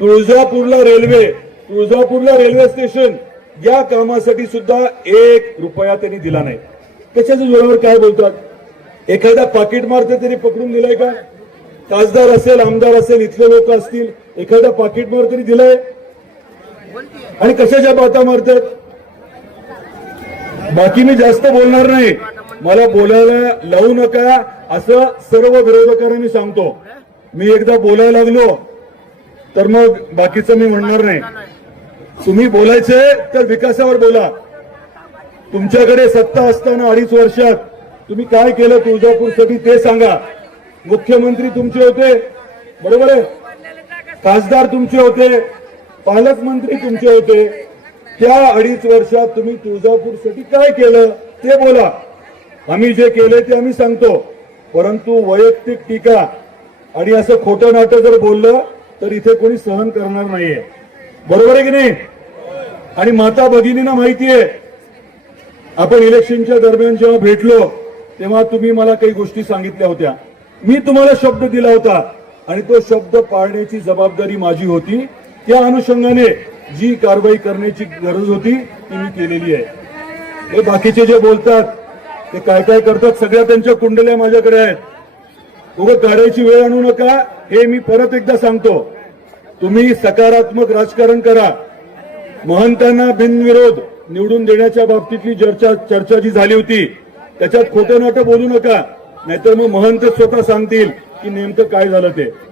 तुळजापूरला रेल्वे तुळजापूरला railway station या कामासाठी सुद्धा एक रुपया त्यांनी दिला नाही त्याच्याच जोरावर काय बोलतात एखादा पाकिट मारते तरी पकडून दिलाय का खासदार असेल आमदार असेल इथले लोक असतील एखादा पाकिट मार तरी दिलाय आणि कशाच्या बाता मारतात बाकी मी जास्त बोलणार नाही मला बोलायला लावू नका असं सर्व विरोधकांना मी सांगतो मी एकदा बोलायला लागलो तर मग बाकीचं मी म्हणणार नाही तुम्ही बोलायचे तर विकासावर बोला तुमच्याकडे सत्ता असताना अडीच वर्षात तुम्ही काय केलं तुळजापूरसाठी ते सांगा मुख्यमंत्री तुमचे होते बरोबर आहे खासदार तुमचे होते पालकमंत्री तुमचे होते त्या अडीच वर्षात तुम्ही तुळजापूरसाठी काय केलं ते बोला आम्ही जे केले ते आम्ही सांगतो परंतु वैयक्तिक टीका आणि असं खोटं नाटं जर बोललं तर इथे कोणी सहन करणार नाहीये बरोबर आहे की नाही आणि माता भगिनींना माहितीये आपण इलेक्शनच्या दरम्यान जेव्हा भेटलो तेव्हा तुम्ही मला काही गोष्टी सांगितल्या होत्या मी तुम्हाला शब्द दिला होता आणि तो शब्द पाळण्याची जबाबदारी माझी होती त्या अनुषंगाने जी कारवाई करण्याची गरज होती ती मी केलेली आहे हे बाकीचे जे बोलतात ते काय काय करतात सगळ्या त्यांच्या कुंडल्या माझ्याकडे आहेत उगं काढायची वेळ आणू नका हे मी परत एकदा सांगतो तुम्ही सकारात्मक राजकारण करा महंतांना बिनविरोध निवडून देण्याच्या बाबतीतली चर्चा चर्चा जी झाली होती त्याच्यात खोटं नाटं बोलू नका नाहीतर मग महंत स्वतः सांगतील की नेमकं काय झालं ते